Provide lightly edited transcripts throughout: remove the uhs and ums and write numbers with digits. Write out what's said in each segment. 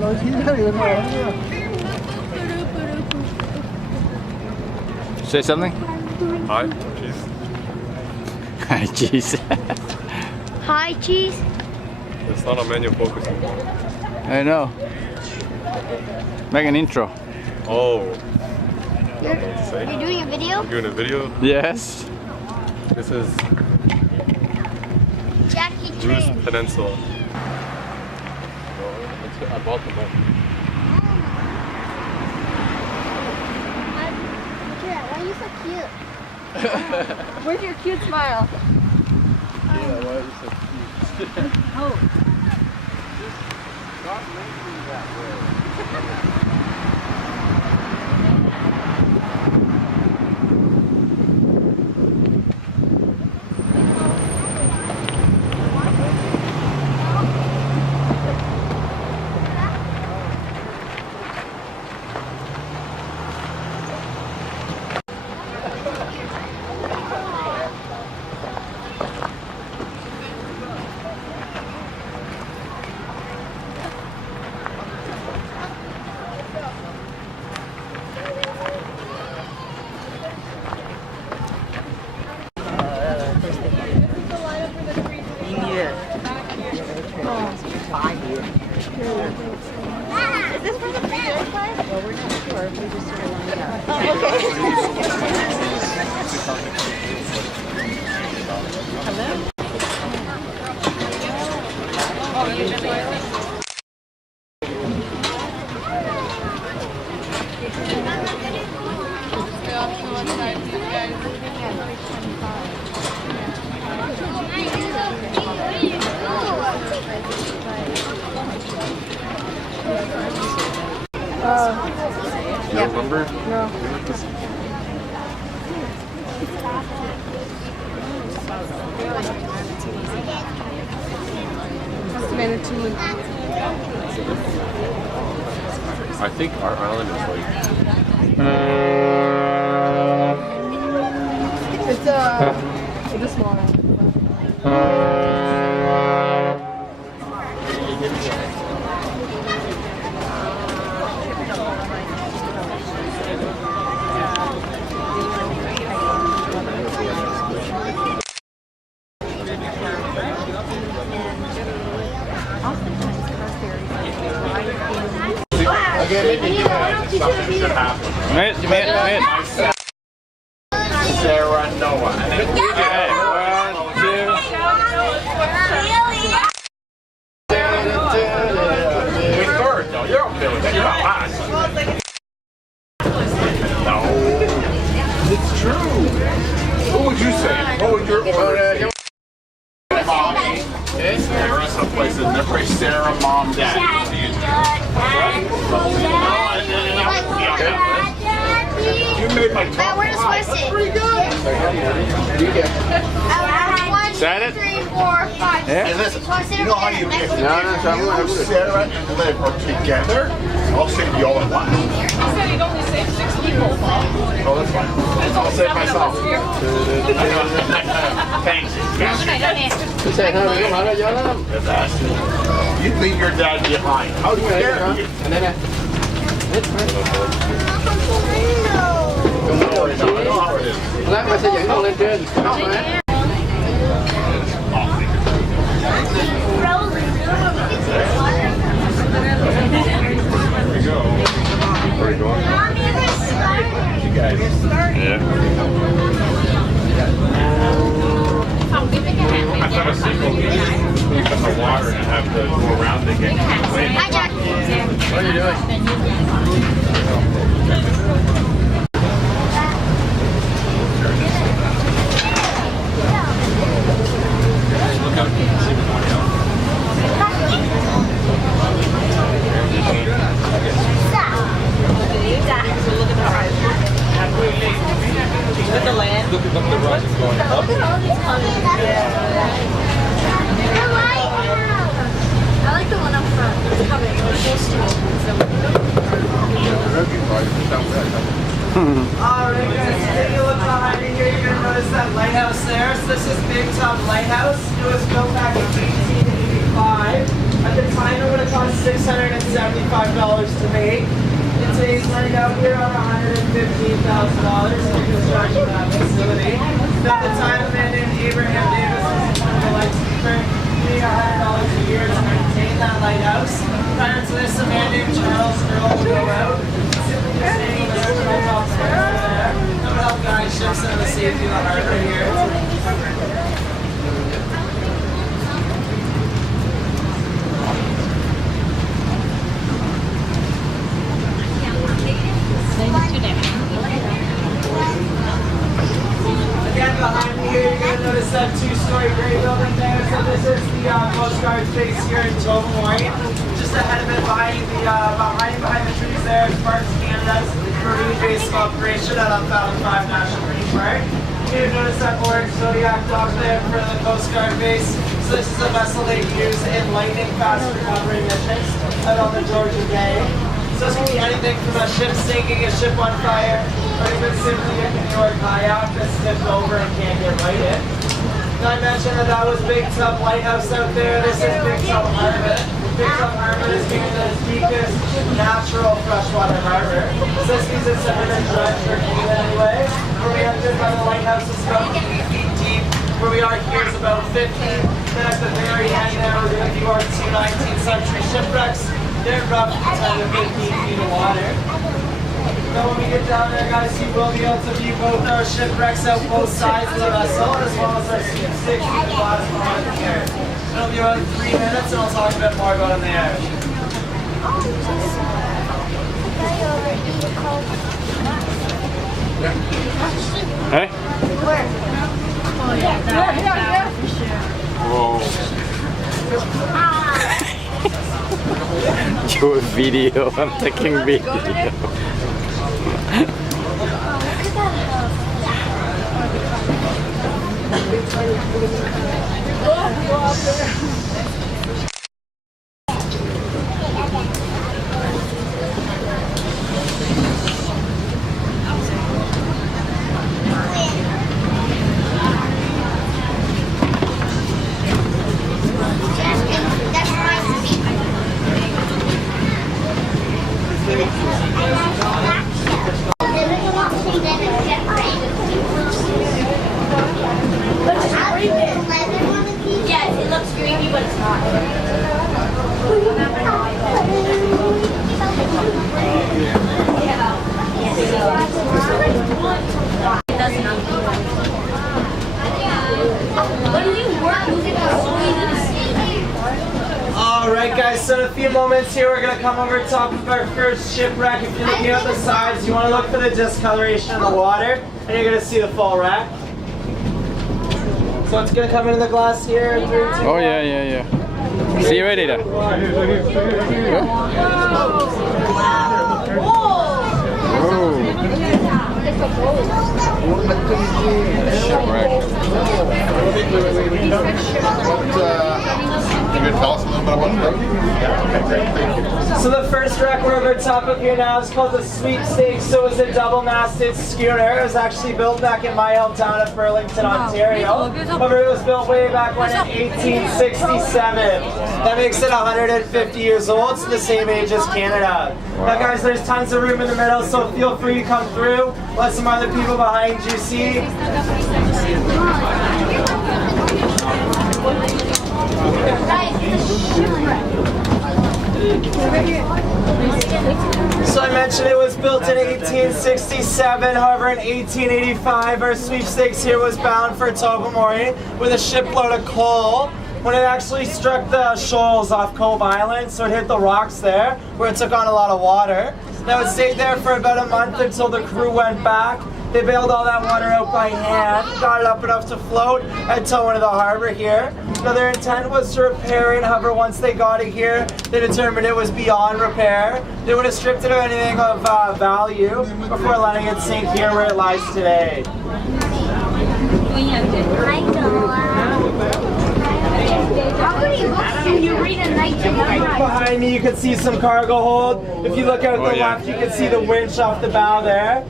เราชี้ได้เลยนะ Say something. Hi, cheese. Hi, cheese. Hi, cheese. It's not a menu focusing. I know. Make an intro. Oh. You're doing a video? You're doing a video? Yes. This is Jackie Bruce Chan. Peninsula. I bought the book. Why are you so cute? Where's your cute smile? Yeah, why are you so cute? Oh. Stop making that way. Is this for the video clip? Well, we're not sure. We just sort of lined up. Hello? You remember? No. Estimated 2 weeks. I think our island is like. It's a small one. Sarah Noah. Okay, 1, 2. You're third though. You're okay with that. You're not last. No. It's true. What would you say? What would your order say? Mommy. Sarah, someplace in there. Sarah, mom, dad. You made my top Where's five. Swiss? That's pretty good. Is that it? 3, 4, 5. Yeah. Hey, listen, you know how you if Sarah and Liv are together, I'll save you all at once. He said he'd only save 6 people. Oh, that's fine. I'll save myself. Thanks. You'd leave your dad behind. How do you dare? Don't worry, no, I know how it is. Lát mình sẽ dẫn con lên trên. Where are you going? You guys. Yeah. I thought a sequel would be in the water and have to go around and get away. Hi, Jack. What are you doing? Look out, see what's going on. Look at the land. Look at the rising going up. I like the one up front. It's coming. It's supposed to. Alright guys, take a look behind me here. You're going to notice that lighthouse there. So this is Big Top Lighthouse. It was built back in 1885. At the time, it would have cost $675 to make. In today's money, now we're on $115,000 for construction of that facility. At the time, a man named Abraham Davis was a lightkeeper, paying $100 a year to maintain that lighthouse. Prior to this, a man named Charles Earl would go out, simply just staying there to the top spot over there. That would help guide ships into the safety of the harbor here. Again, behind me here, you're going to notice that two-story gray building there. So this is the Coast Guard base here in Tobermory. Just ahead of it, behind the trees there, is Parks Canada's marine base of operation at Fathom National Marine Park. You'll notice that orange Zodiac dock there for the Coast Guard base. So this is a vessel they use in lightning fast recovery missions out on the Georgia Bay. So this can be anything from a ship sinking, a ship on fire, or even simply a canoe or kayak that's tipped over and can't get righted. Now I mentioned that was Big Tub Lighthouse out there. This is Big Tub Harbor. Big Tub Harbor is Canada's deepest natural freshwater harbor. So this means it's never been dredged or cleaned anyway. Where we entered by the lighthouse is about 80 feet deep. Where we are here is about 50. Then at the very end there, we're going to view our two 19th century shipwrecks. They're roughly 10 to 15 feet of water. Now when we get down there, guys, you will be able to view both our shipwrecks out both sides of the vessel, as well as our sweepstakes in the glass behind here. It'll be about 3 minutes, and I'll talk a bit more about them there. Hey? Whoa. Do a video. I'm taking video. Yes, it looks creepy, but it's not. Alright guys, so in a few moments here we're going to come over top of our first shipwreck. If you're looking at the sides, you want to look for the discoloration of the water, and you're going to see the full wreck. So it's going to come into the glass here. 3, 2, Oh yeah. See you later. Shipwreck. You can tell us a little bit about it? Yeah, okay, great, thank you. So the first wreck we're over top of here now is called the Sweepstakes. So it was a double-masted schooner. It was actually built back in my hometown of Burlington, Ontario. However, it was built way back when in 1867. That makes it 150 years old. It's the same age as Canada. Now guys, there's tons of room in the middle, so feel free to come through. Let some other people behind you see. So I mentioned it was built in 1867, however in 1885 our Sweepstakes here was bound for Tobermory with a shipload of coal when it actually struck the shoals off Cove Island, so it hit the rocks there where it took on a lot of water. Now it stayed there for about a month until the crew went back. They bailed all that water out by hand, got it up enough to float and tow into the harbor here. Now their intent was to repair it, however once they got it here, they determined it was beyond repair. They would have stripped it of anything of value before letting it sink here where it lies today. How many books can you read a night to memorize? Behind me you can see some cargo hold. If you look out the left you can see the winch off the bow there.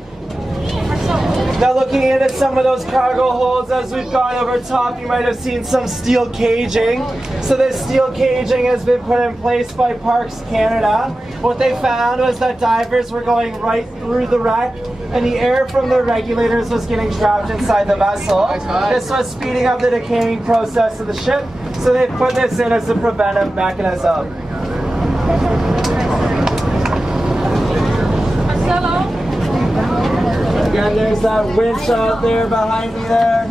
Now looking into some of those cargo holds as we've gone over top, you might have seen some steel caging. So this steel caging has been put in place by Parks Canada. What they found was that divers were going right through the wreck and the air from the regulators was getting trapped inside the vessel. This was speeding up the decaying process of the ship, so they put this in as a preventive mechanism. Again, there's that winch out there behind me there.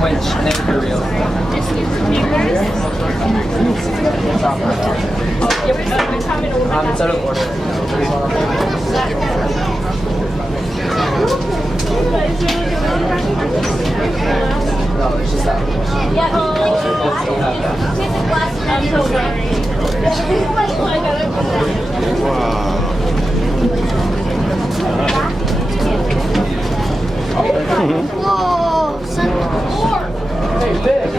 Winch, never real. It's out of order. No, it's just that one. Whoa, son. Hey, fish.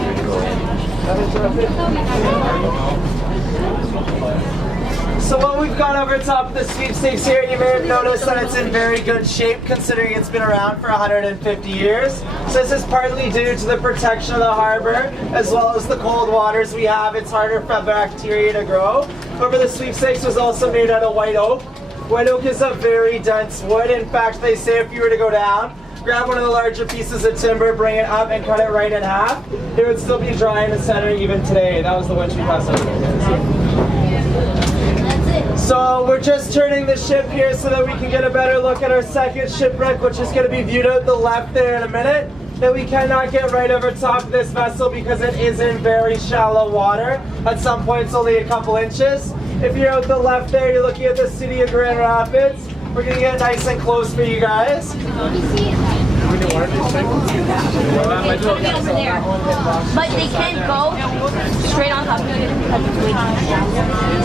So what we've got over top of the Sweepstakes here, you may have noticed that it's in very good shape considering it's been around for 150 years. So this is partly due to the protection of the harbor as well as the cold waters we have. It's harder for bacteria to grow. However, the Sweepstakes was also made out of white oak. White oak is a very dense wood. In fact, they say if you were to go down, grab one of the larger pieces of timber, bring it up, and cut it right in half, it would still be dry in the center even today. That was the winch we passed over. So we're just turning the ship here so that we can get a better look at our second shipwreck, which is going to be viewed out the left there in a minute. Now we cannot get right over top of this vessel because it is in very shallow water. At some points only a couple inches. If you're out the left there, you're looking at the city of Grand Rapids. We're going to get nice and close for you guys. But they can't go straight on top of it.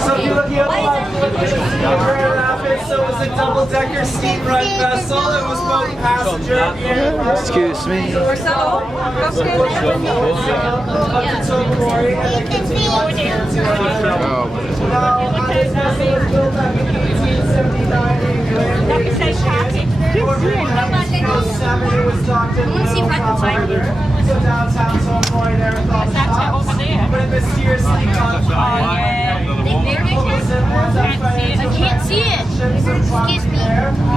So if you're looking at the left, you're looking at the city of Grand Rapids. So it was a double-decker steam run vessel. It was both passenger and Excuse me. up to Tobermory and then continue on to Now, this vessel was built back in 1879 in Grand Rapids, Michigan. However, in 1907, it was docked in Little Harbor. So downtown Tobermory there with all the shops. But it mysteriously got fire. I can't see it. Excuse me.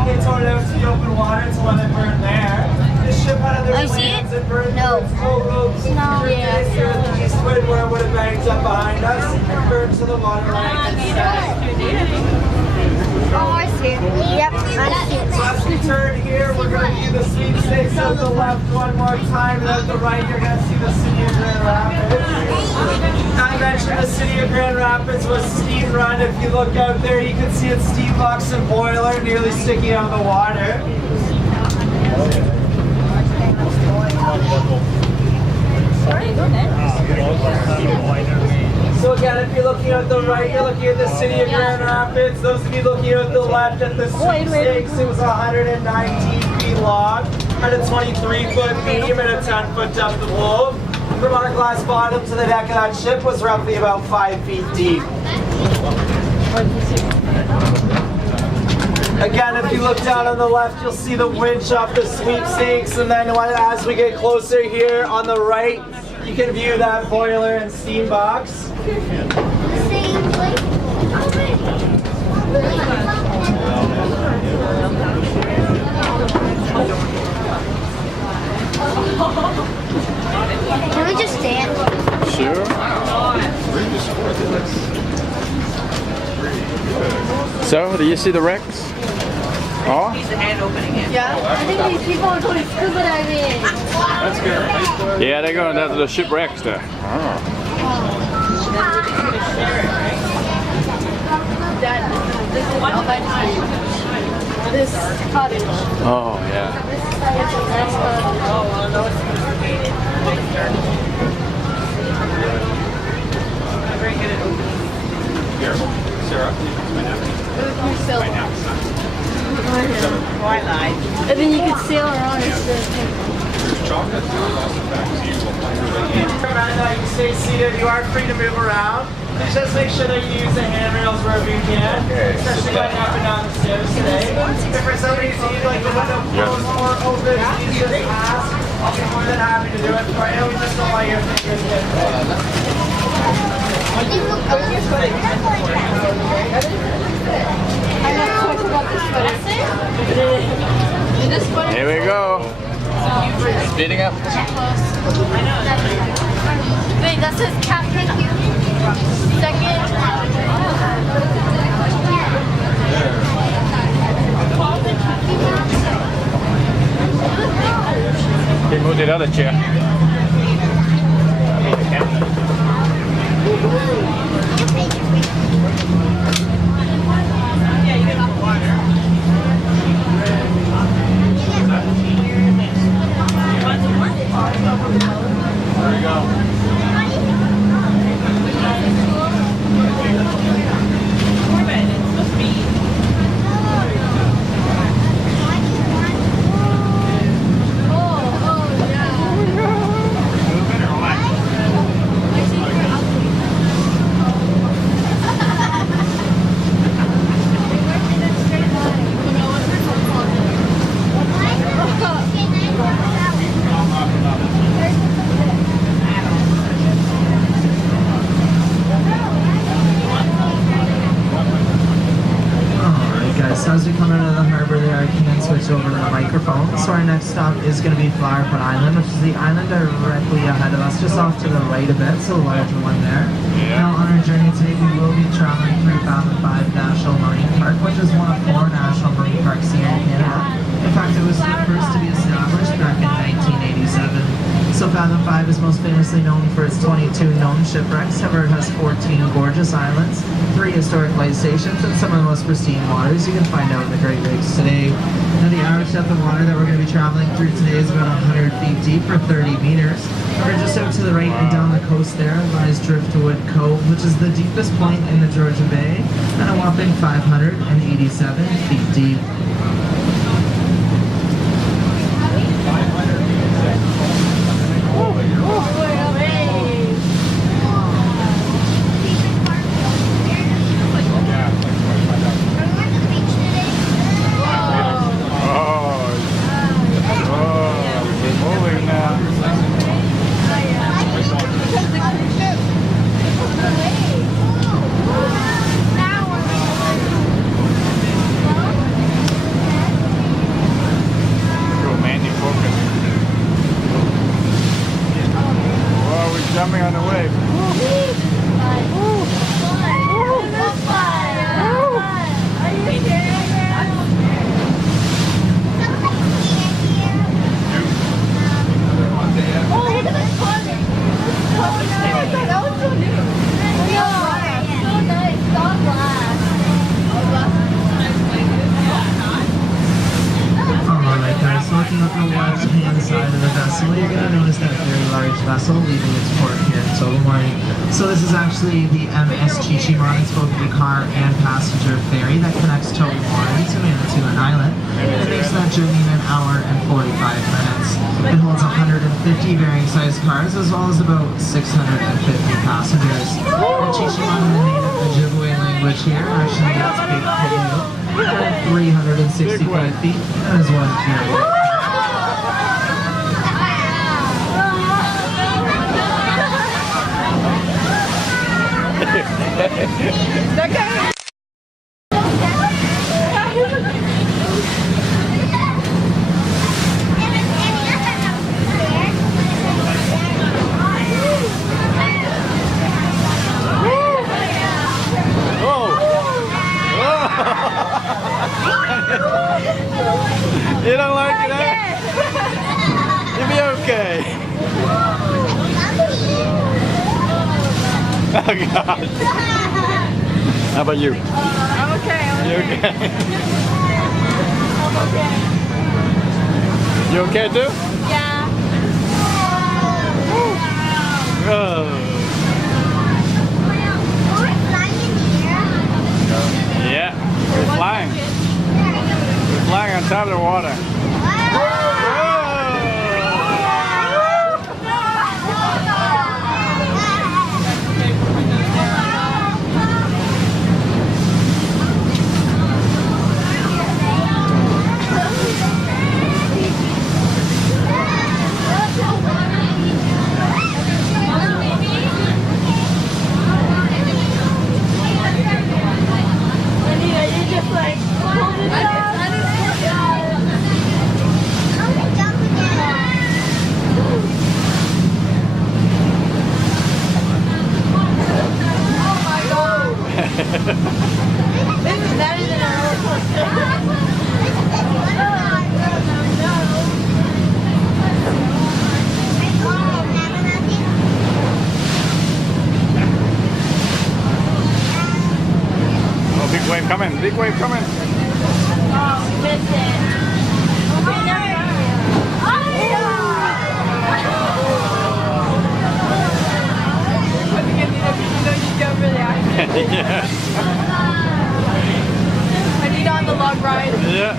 They towed it out to the open water to let it burn there. This ship had other Oh, you see plans it? and burned No. its coal ropes. No. Yeah. Here at the eastward where it would have banked up behind us, burned to the water line instead. Oh, I see it. Yep, I see it. So as we turn here, we're going to view the Sweepstakes out the left one more time, and out the right, you're going to see the city of Grand Rapids. I mentioned the city of Grand Rapids was steam run. If you look out there, you can see its steam box and boiler nearly sticking out of the water. So again, if you're looking at the right, you're looking at the city of Grand Rapids. Those of you looking at the left at the Sweepstakes, it was 119 feet long, had a 23-foot beam and a 10-foot depth of hold. From our glass bottom to the deck of that ship was roughly about 5 feet deep. Again, if you look down on the left, you'll see the winch off the Sweepstakes, and then as we get closer here on the right, you can view that boiler and steam box. Can we just stand? Sure. So, do you see the wrecks? Oh? Yeah. I think these people are going scuba diving. Yeah, they're going down to the shipwrecks there. Oh. This cottage. Oh, yeah. Here, Sarah. And then you could sail around and stuff. Amanda, you stay seated. You are free to move around. Just make sure that you use the handrails wherever you can, especially going up and down the stairs today. If for some reason you'd like the window closed or open, you just ask. I'll be more than happy to do it for you. We just don't want your fingers get Here we go. Speeding up. Wait, that says Captain Second. He moved the other chair. There you go. So as we come out of the harbor there, I can then switch over to the microphone. So our next stop is going to be Flowerpot Island, which is the island directly ahead of us, just off to the right a bit, so the larger one there. Now on our journey today, we will be traveling through Fathom 5 National Marine Park, which is one of 4 national marine parks here in Canada. In fact, it was the first to be established back in 1987. So Fathom 5 is most famously known for its 22 known shipwrecks. However, it has 14 gorgeous islands, 3 historic light stations, and some of the most pristine waters you can find out in the Great Lakes today. Now the average depth of water that we're going to be traveling through today is about 100 feet deep or 30 meters. We're just out to the right and down the coast there lies Driftwood Cove, which is the deepest point in the Georgian Bay, and a whopping 587 feet deep. Jumping on the wave. Looking up the left-hand side of the vessel, you're going to notice that very large vessel leaving its port here in Tobermory. So this is actually the MS Chichimon. It's both a car and passenger ferry that connects Tobermory to Manitoulin Island. And it makes that journey in an hour and 45 minutes. It holds 150 varying sized cars as well as about 650 passengers. The Chichimon in the native Ojibwe language here actually gets big at 365 feet and is one carrier. You don't like it, eh? You'll be okay. Oh God. How about you? I'm okay. You okay? You okay too? Yeah. Oh. Yeah, we're flying. We're flying on top of the water. Coming, big wave coming. Oh, missed it. Okay, never mind. Yeah. I need on the log ride. Yeah.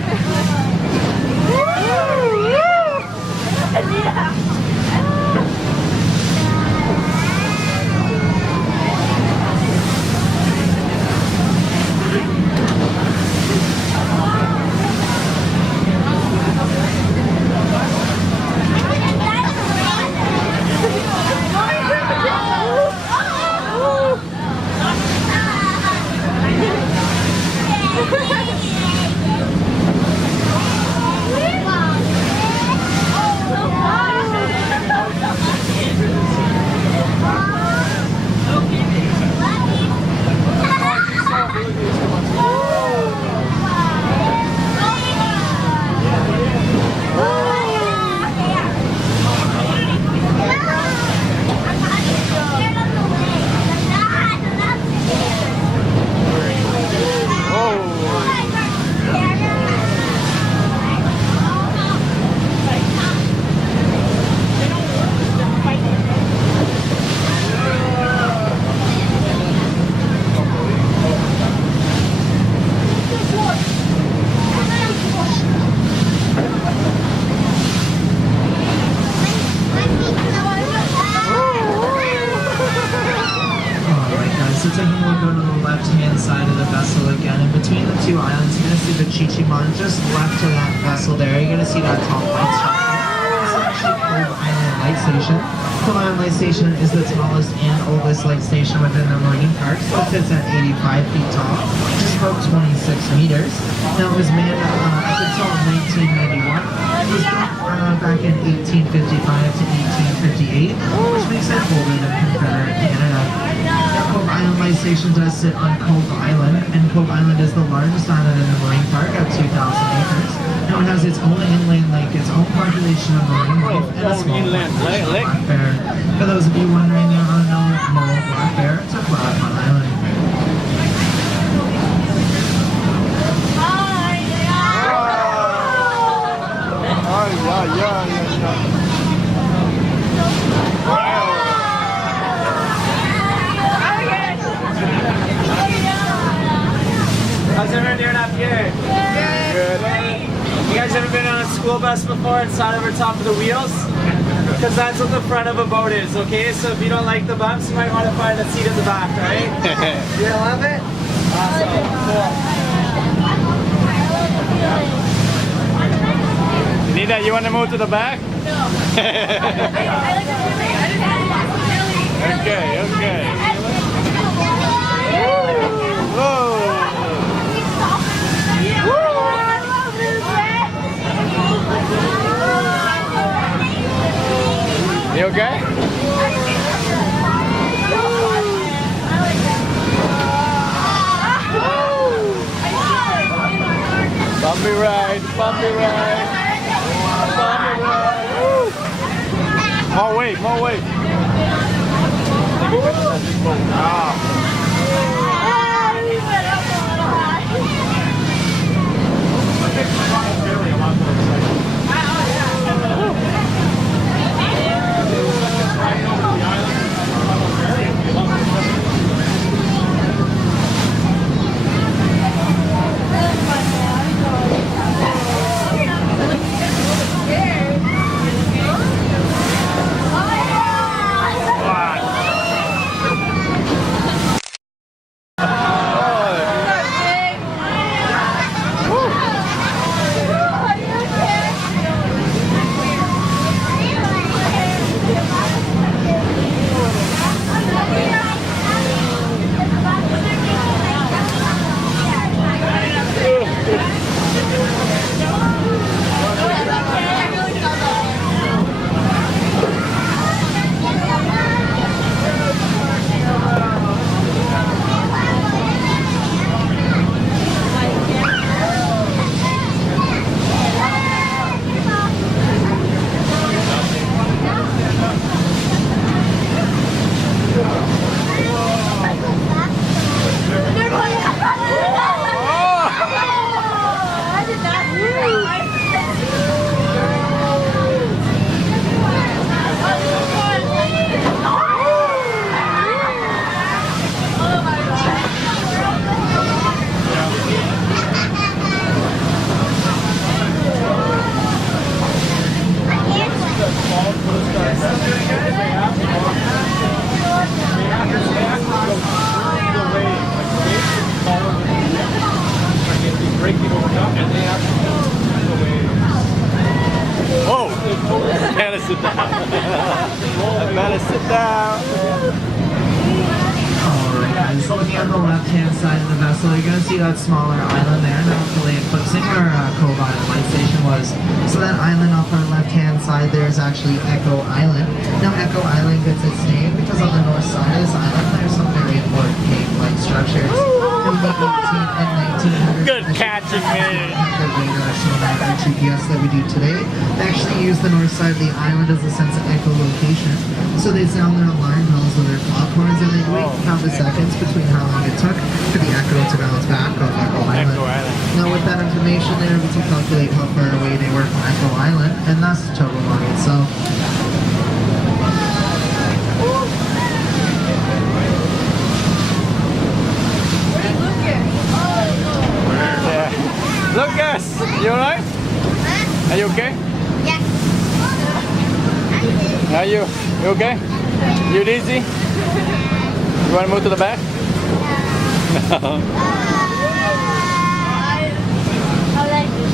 So taking a look over the left-hand side of the vessel again, in between the two islands, you're going to see the Chichimon just left of that vessel there. You're going to see that tall light structure. It's actually Cove Island Light Station. Cove Island Light Station is the tallest and oldest light station within the marine park. So it sits at 85 feet tall, just about 26 meters. Now it was manned up until 1991. It was built back in 1855 to 1858, which makes it older than Confederate Canada. Cove Island Light Station does sit on Cove Island, and Cove Island is the largest island in the marine park at 2,000 acres. Now it has its own inland lake, its own population of marine life, and a small population of black bear. For those of you wondering, there are no mole black bear to Flowerpot Island. How's everyone doing up here? Good. You guys ever been on a school bus before and sat over top of the wheels? Because that's what the front of a boat is, okay? So if you don't like the bumps, you might want to find a seat in the back, alright? You love it? Awesome. Cool. Nita, you want to move to the back? No. Okay, okay. Whoa. You okay? Bumpy ride, bumpy ride, bumpy ride. Woo. More wave, more wave. Oh, I better sit down. I better sit down. Alright, so looking on the left-hand side of the vessel, you're going to see that smaller island there. That's the lake, but same where Cove Island light station was. So that island off our left-hand side there is actually Echo Island. Now Echo Island gets its name because on the north side of this island there's some very important cave-like structures. In the 18th and 1900s, Good catching, man. The radar sonar and GPS that we do today, they actually use the north side of the island as a sense of echolocation. So they sound their alarm bells with their foghorns and they wait to count the seconds between how long it took for the echo to bounce back on Echo Island. Now with that information there, we can calculate how far away they were from Echo Island, and thus Tobermory itself. Lucas, you alright? Are you okay? Yes. Are you okay? You dizzy? You want to move to the back? No. I like this.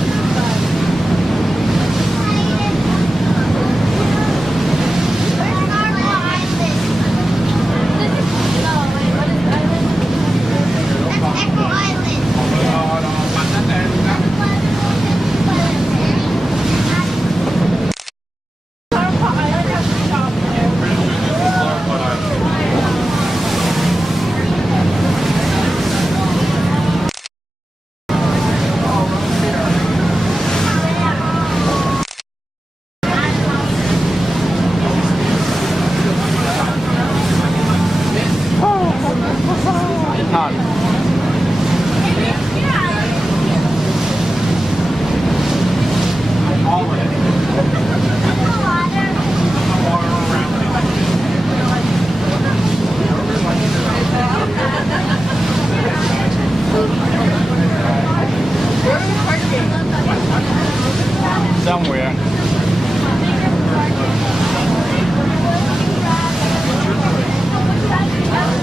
Somewhere.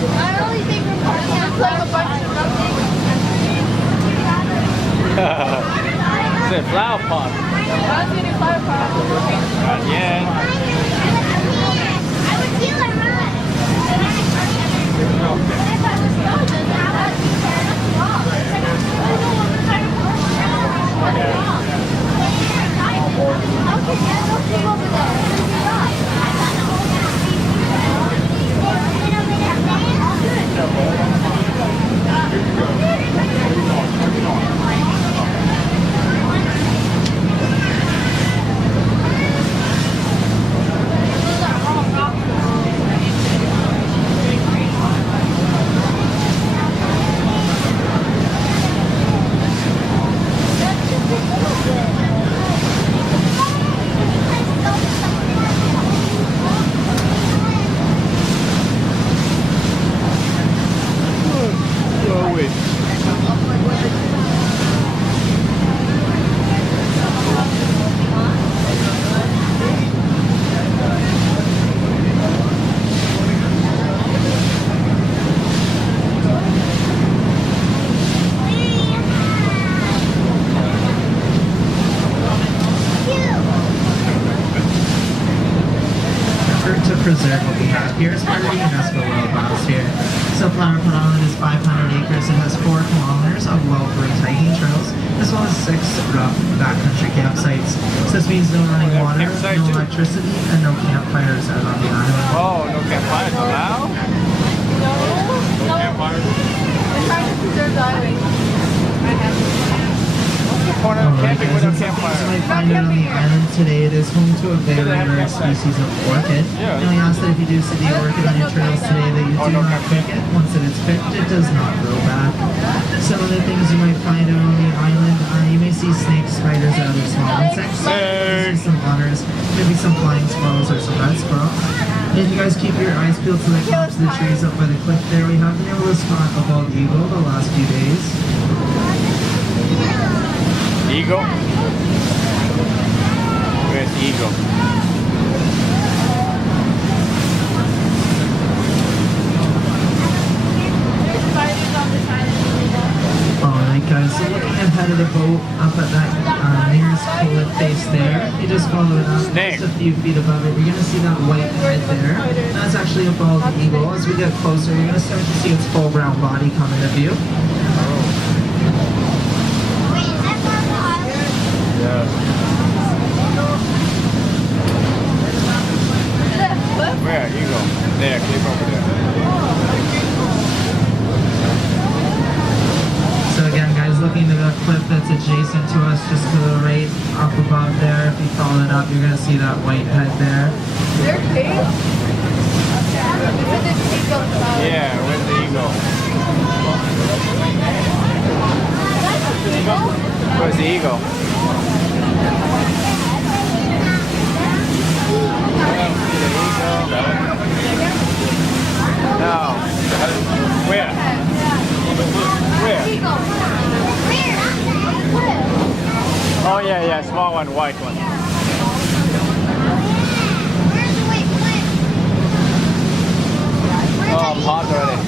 I only think we're like a bunch of nothing. It's a flower pot. I was getting Flowerpot. Not yet. I would feel it, preserve what we have here is part of the UNESCO World Biosphere. So Flowerpot Island is 500 acres. It has 4 kilometers of well-groomed hiking trails, as well as 6 rough backcountry campsites. So this means no running water, no electricity, and no campfires out on the island. Oh, no campfires allowed? No campfires. We're trying to preserve the island. Corner of camping with a You campfire. might find it on the island today. It is home to a very rare species of orchid. Yeah. Now we ask that if you do see the orchid on your trails today that you do not pick it. Once it is picked, it does not grow back. Some of the things you might find out on the island, you may see snakes, spiders, and other small insects. You may see some otters, maybe some flying squirrels or some red squirrels. And if you guys keep your eyes peeled to the tops of the trees up by the cliff there, we have been able to spot a bald eagle the last few days. Eagle? Where's the eagle? to the boat up at that nearest cliff face there. You just follow it up Snake. just a few feet above it. You're going to see that white head there. That's actually a bald eagle. As we get closer, you're going to start to see its full brown body come into view. Where? Eagle. There, keep over there. So again, guys, looking to the cliff that's adjacent to us, just to the right, up above there. If you follow it up, you're going to see that white head there. Is there a cave? Yeah, where's the eagle? Where's the eagle? No. Where? Where? Oh yeah, small one, white one. Oh, I'm hot already.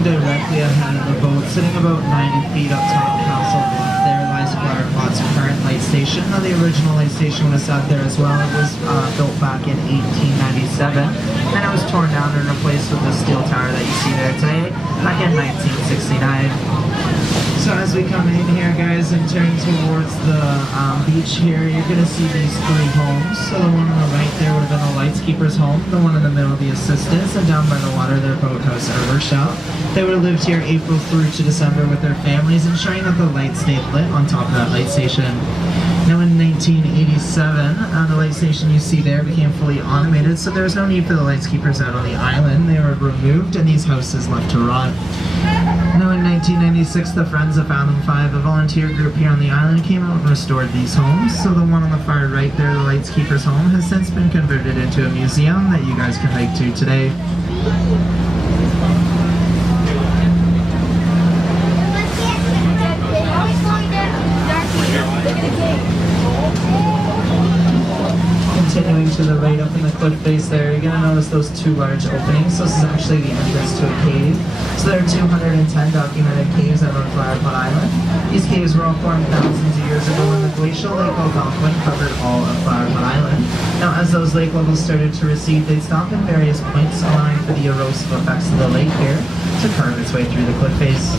Directly ahead of the boat, sitting about 90 feet up top Castle Bluff, there lies Flowerpot's current light station. Now the original light station was sat there as well. It was built back in 1897, and it was torn down and replaced with the steel tower that you see there today, back in 1969. So as we come in here, guys, and turn towards the beach here, you're going to see these three homes. So the one on the right there would have been the lightskeeper's home, the one in the middle the assistants, and down by the water their boathouse and workshop. They would have lived here April through to December with their families, ensuring that the lights stayed lit on top of that light station. Now in 1987, the light station you see there became fully automated, so there was no need for the lightskeepers out on the island. They were removed and these houses left to rot. Now in 1996, the Friends of Fathom 5, a volunteer group here on the island, came out and restored these homes. So the one on the far right there, the lightskeeper's home, has since been converted into a museum that you guys can hike to today. Continuing to the right up in the cliff face there, you're going to notice those two large openings. So this is actually the entrance to a cave. So there are 210 documented caves out on Flowerpot Island. These caves were all formed thousands of years ago when the glacial lake Algonquin covered all of Flowerpot Island. Now as those lake levels started to recede, they'd stop in various points, allowing for the erosive effects of the lake here to carve its way through the cliff face.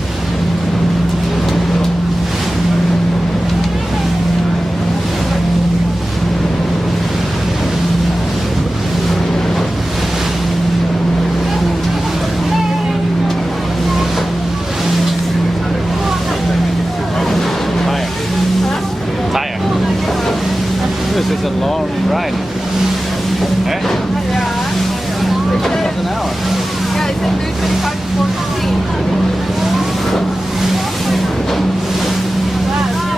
This is a long ride. Eh? Yeah. That's an hour. Yeah, it's like 325 to 415.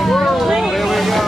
Oh, there we go.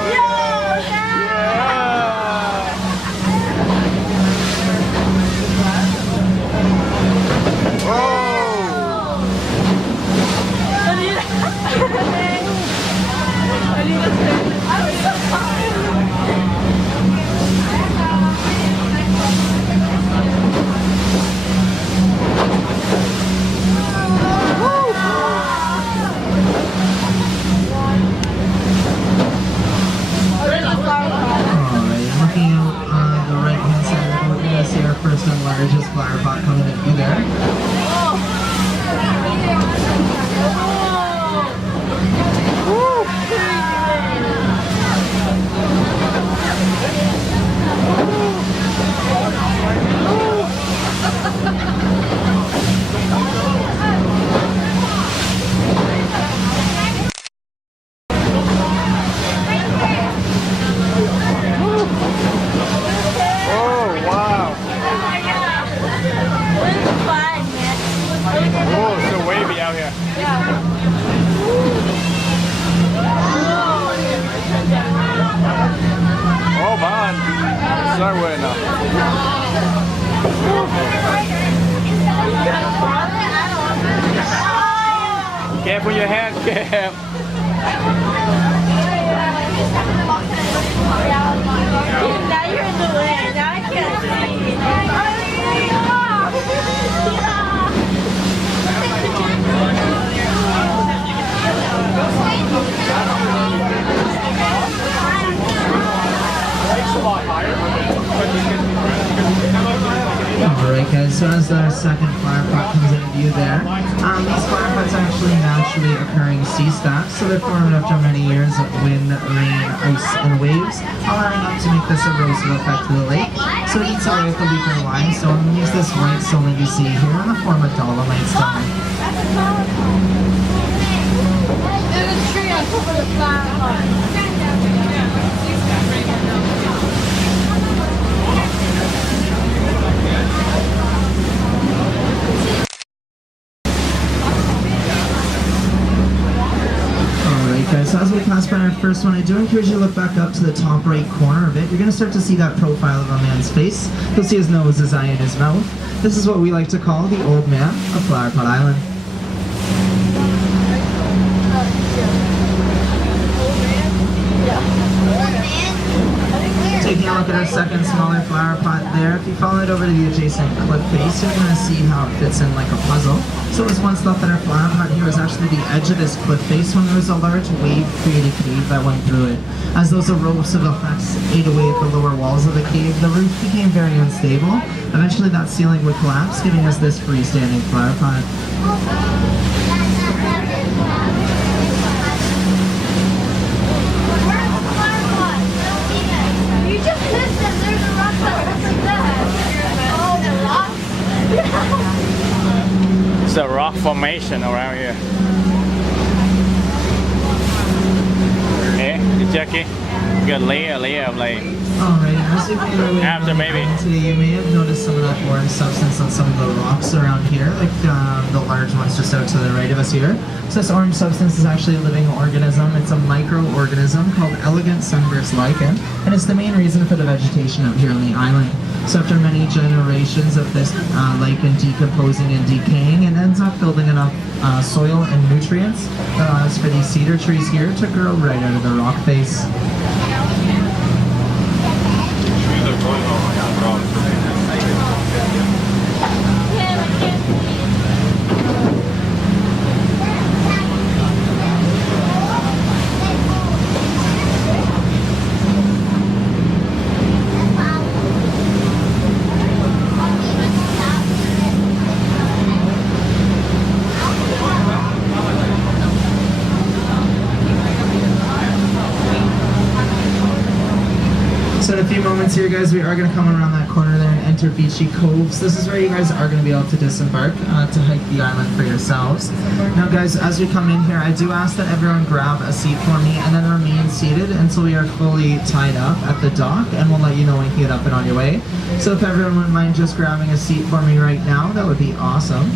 Start with now. Careful your hand, Cam. Now you're in the way. Now I can't Alright guys, so as our second flowerpot comes into view there, these flowerpots are actually naturally occurring sea stacks, so they're formed after many years of wind, rain, ice, and waves, allowing up to make this erosive effect to the lake. So it eats away at the weaker limestone and leaves this white stone that you see here in the form of dolomite stone. There's a tree on top of the flower. Okay, so as we pass by our first one, I do encourage you to look back up to the top right corner of it. You're going to start to see that profile of a man's face. You'll see his nose, his eye, and his mouth. This is what we like to call the old man of Flowerpot Island. Taking a look at our second smaller flower pot there, if you follow it over to the adjacent cliff face, you're going to see how it fits in like a puzzle. So it was once thought that our flower pot here was actually the edge of this cliff face when there was a large wave-created cave that went through it. As those erosive effects ate away at the lower walls of the cave, the roof became very unstable. Eventually that ceiling would collapse, giving us this freestanding flower pot. You just missed it. There's a rock that looks like that. Oh, the rock? It's a rock formation around here. Hey, Jackie, you got layer of like. Alright, as we made our way After around maybe. today, you may have noticed some of that orange substance on some of the rocks around here, like the large ones just out to the right of us here. So this orange substance is actually a living organism. It's a microorganism called elegant sunburst lichen, and it's the main reason for the vegetation out here on the island. So after many generations of this lichen decomposing and decaying, it ends up building enough soil and nutrients that allows for these cedar trees here to grow right out of the rock face. So in a few moments here, guys, we are going to come around that corner there and enter Beachy Coves. This is where you guys are going to be able to disembark to hike the island for yourselves. Now, guys, as we come in here, I do ask that everyone grab a seat for me and then remain seated until we are fully tied up at the dock, and we'll let you know when you get up and on your way. So if everyone wouldn't mind just grabbing a seat for me right now, that would be awesome.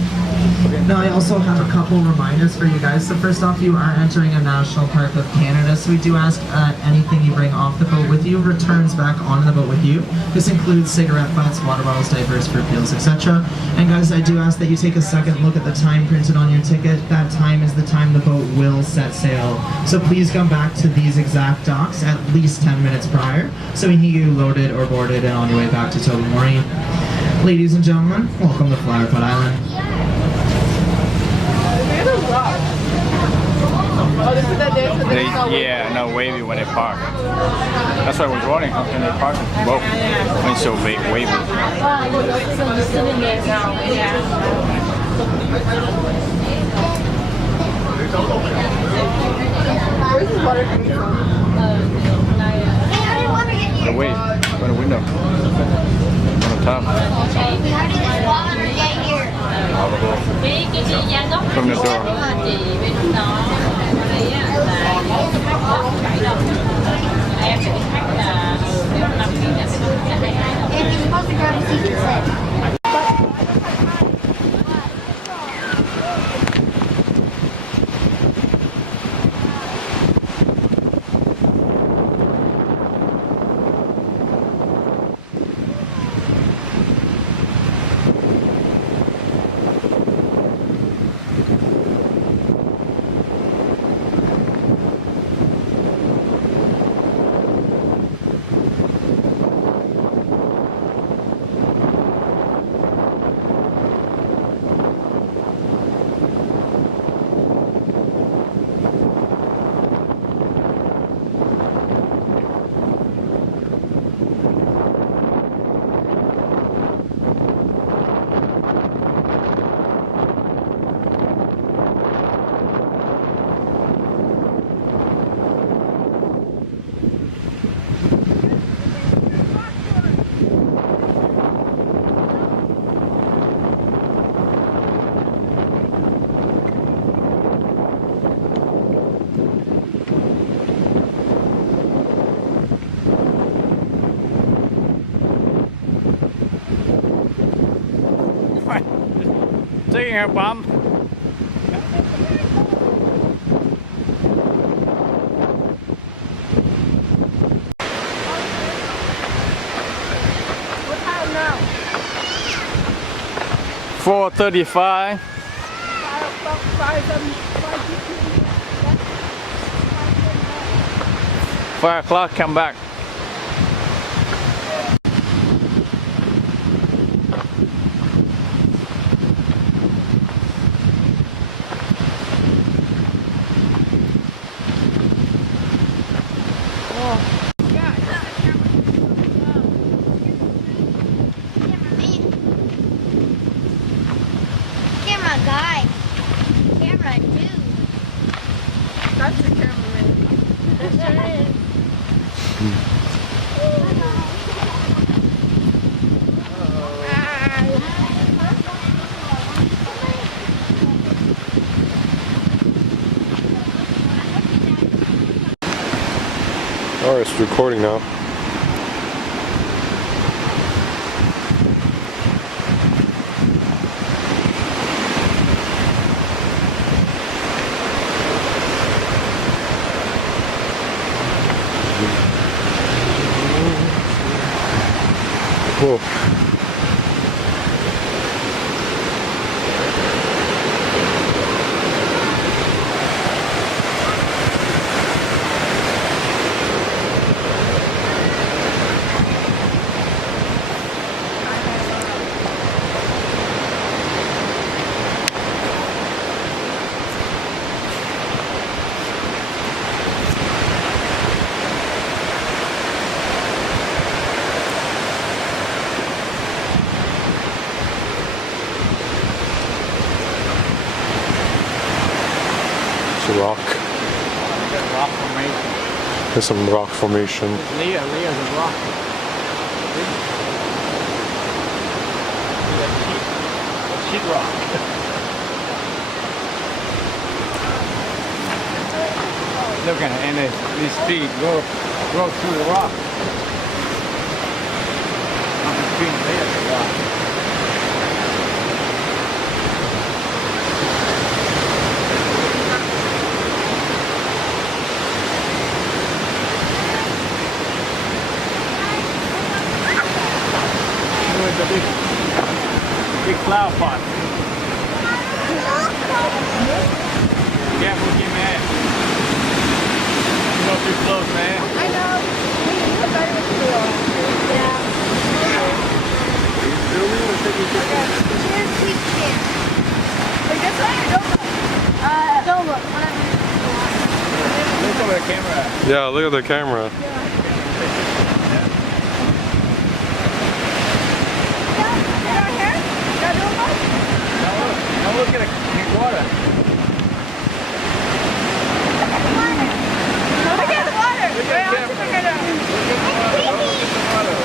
Now, I also have a couple reminders for you guys. So first off, you are entering a national park of Canada, so we do ask anything you bring off the boat with you returns back on the boat with you. This includes cigarette butts, water bottles, diapers, fruit peels, etc. And guys, I do ask that you take a second look at the time printed on your ticket. That time is the time the boat will set sail. So please come back to these exact docks at least 10 minutes prior, so we can get you loaded or boarded and on your way back to Tobermory. Ladies and gentlemen, welcome to Flowerpot Island. Yeah, no, wavy when they park. That's why I was wondering how can they park the boat when it's so big, wavy. So just sitting there now. Yeah. Where's the water coming from? Hey, I didn't want to get The wave, by the window. On the top. How did this water get here? From the door. And you're supposed to grab a seat instead. seeing her bum. What time now? 4:35. 5 o'clock, come back. Camera guy. Camera dude. That's the cameraman. That's what it is. Oh, it's recording now. Cool. It's a rock. Rock formation. There's some rock formation. Leah's a rock. Sheet rock. Look at it, and these feet go through the rock. Up between layers of rock. Look at the big flower pot. Careful with your man. Go too close, man. I know. Look at it. Yeah. Here's Sweepstakes. Wait, that's right. Don't look. Look over the camera. Yeah, look at the camera. Now look at the water. Look at the water. Look at the camera. Look at the water.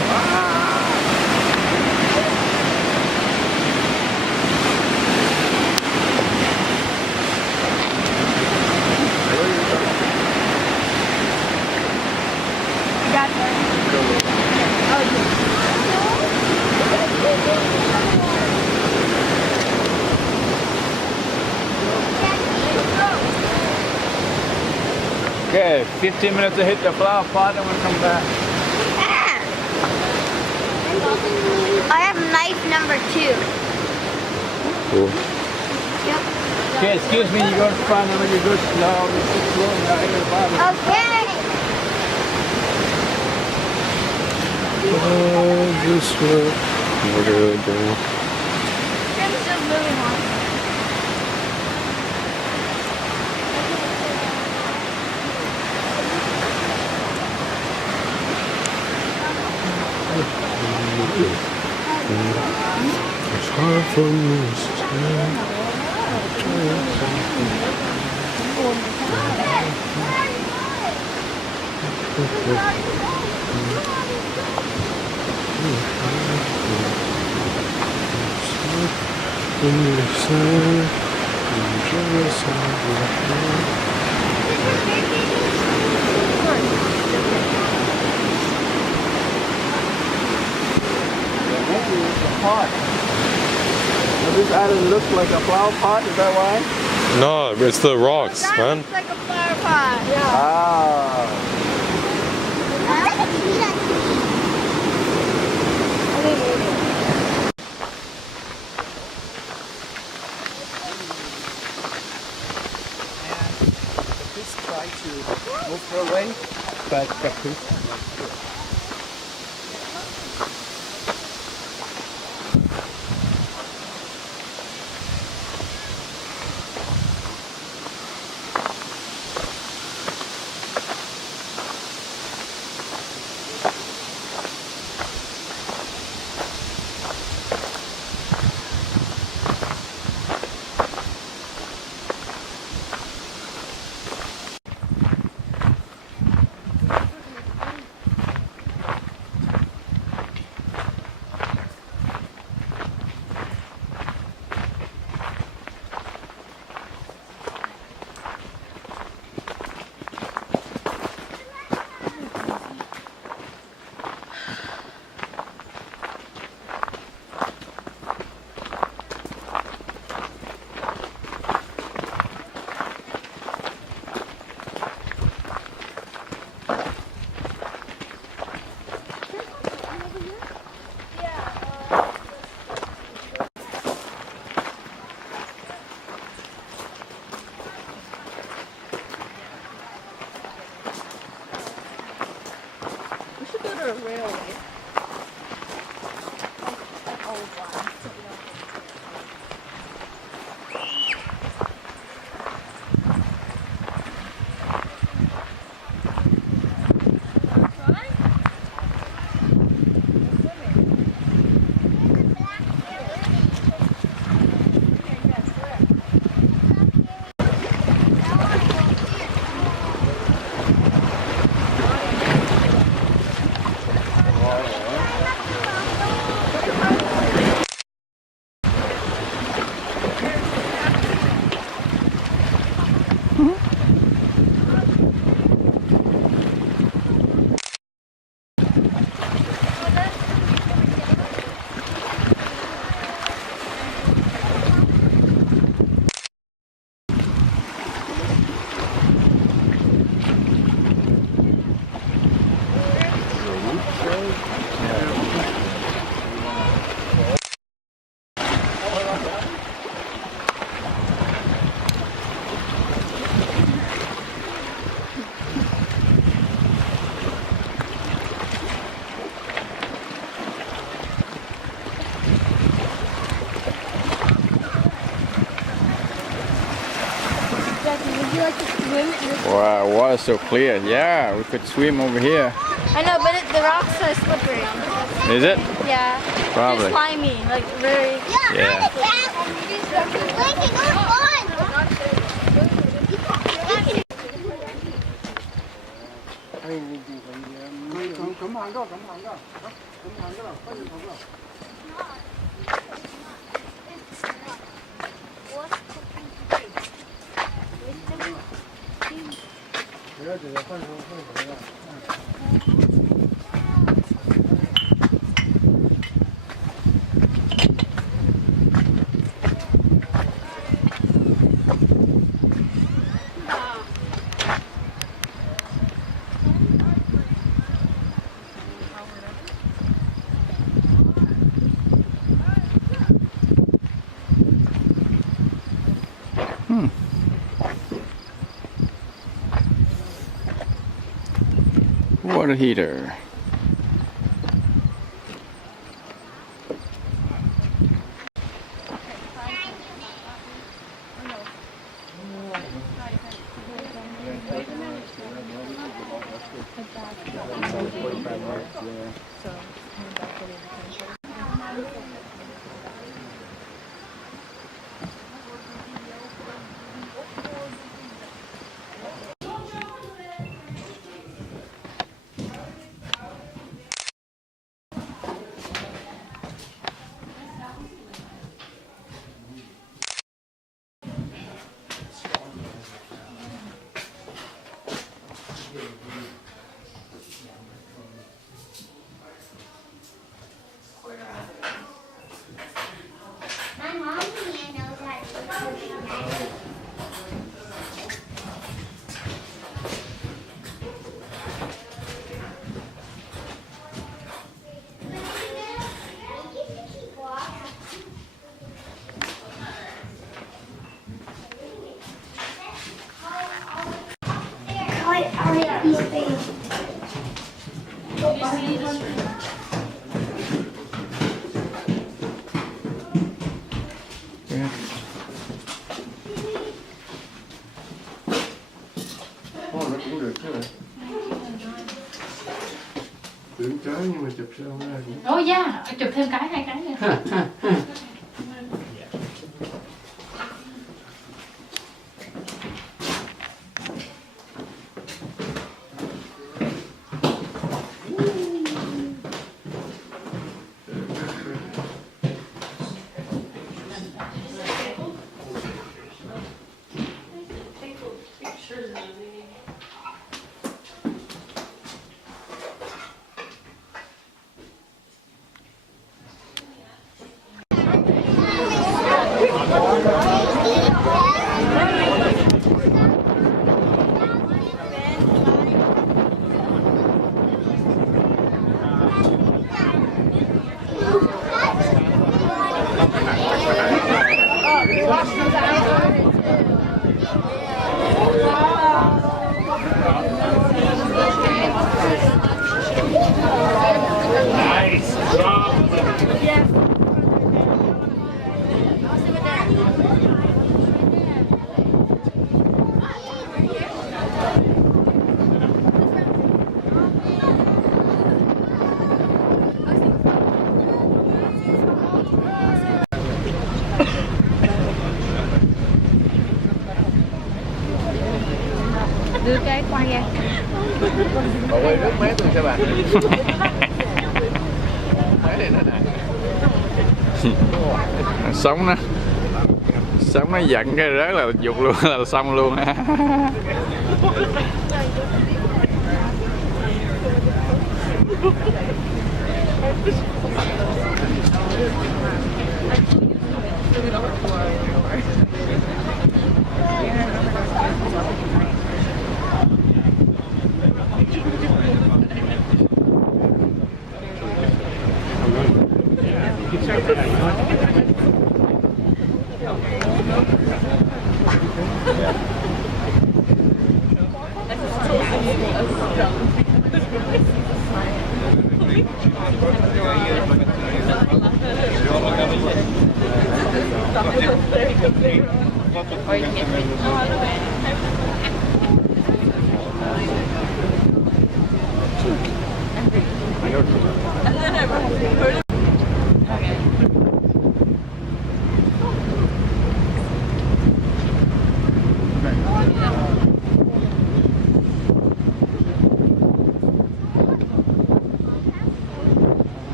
Okay, 15 minutes to hit the flower pot and we'll come back. I have knife number 2. Cool. Yep. Okay, excuse me, you go to front and when you go slow, you go slow and I hit the bottom. Okay. This way. We're good. Tim's just moving on. It's hard for me to stand. Look this island looks like a flower pot, is that why? No, it's the rocks, man. It's like a flower pot. Yeah. Ah. The fish try to move her away, but the fish. We should go to a railway. An old one. Would you like to swim? Wow, water so clear. Yeah, we could swim over here. I know, but the rocks are slippery. Is it? Yeah. Probably. They're slimy, like very. Yeah. Water heater. Ồ yeah, chụp thêm cái 2 cái nữa. Đưa cái quay ra. Bà quay nước mé tôi cho bà. Mé này nè. Sống nó giận cái rớt là dục luôn là xong luôn.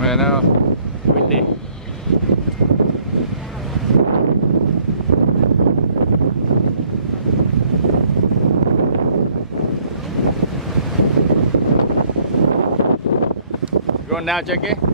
Mày nó windy. Going now, Jackie?